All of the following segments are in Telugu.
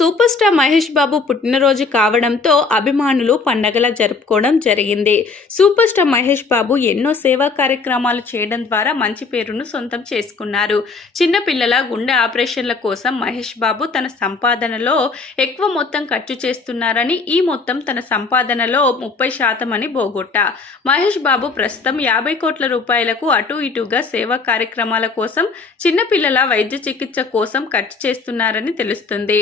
సూపర్ స్టార్ మహేష్ బాబు పుట్టినరోజు కావడంతో అభిమానులు పండగలా జరుపుకోవడం జరిగింది. సూపర్ స్టార్ మహేష్ బాబు ఎన్నో సేవా కార్యక్రమాలు చేయడం ద్వారా మంచి పేరును సొంతం చేసుకున్నారు. చిన్నపిల్లల గుండె ఆపరేషన్ల కోసం మహేష్ బాబు తన సంపాదనలో ఎక్కువ మొత్తం ఖర్చు చేస్తున్నారని, ఈ మొత్తం తన సంపాదనలో 30% అని బోగొట్టా. మహేష్ బాబు ప్రస్తుతం 50 కోట్ల రూపాయలకు అటు ఇటుగా సేవా కార్యక్రమాల కోసం, చిన్నపిల్లల వైద్య చికిత్స కోసం ఖర్చు చేస్తున్నారని తెలుస్తుంది.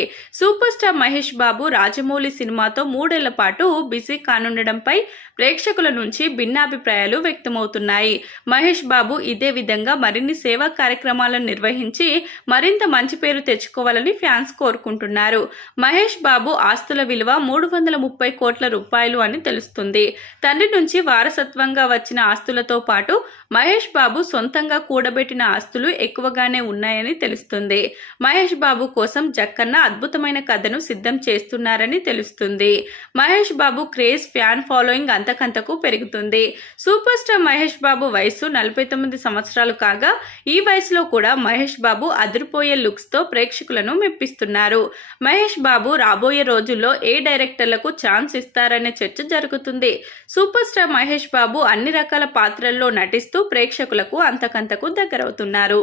సూపర్ స్టార్ మహేష్ బాబు రాజమౌళి సినిమాతో 3 ఏళ్ల పాటు బిజీ కానుండడంపై ప్రేక్షకుల నుంచి భిన్నాభిప్రాయాలు వ్యక్తమవుతున్నాయి. మహేష్ బాబు ఇదే విధంగా మరిన్ని సేవా కార్యక్రమాలను నిర్వహించి మరింత మంచి పేరు తెచ్చుకోవాలని ఫ్యాన్స్ కోరుకుంటున్నారు. మహేష్ బాబు ఆస్తుల విలువ 330 కోట్ల రూపాయలు అని తెలుస్తుంది. తండ్రి నుంచి వారసత్వంగా వచ్చిన ఆస్తులతో పాటు మహేష్ బాబు సొంతంగా కూడబెట్టిన ఆస్తులు ఎక్కువగానే ఉన్నాయని తెలుస్తుంది. మహేష్ బాబు కోసం జక్కన్న అద్భుతమైన కథను సిద్ధం చేస్తున్నారని తెలుస్తుంది. Mahesh Babu craze, fan following అంతకంతకు పెరుగుతుంది. సూపర్ స్టార్ మహేష్ బాబు వయసు 49 సంవత్సరాలు కాగా, ఈ వయసులో కూడా మహేష్ బాబు అదిరిపోయే లుక్స్ తో ప్రేక్షకులను మెప్పిస్తున్నారు. మహేష్ బాబు రాబోయే రోజుల్లో ఏ డైరెక్టర్లకు ఛాన్స్ ఇస్తారనే చర్చ జరుగుతుంది. సూపర్ స్టార్ మహేష్ బాబు అన్ని రకాల పాత్రల్లో నటిస్తూ ప్రేక్షకులకు అంతకంతకు దగ్గరవుతున్నారు.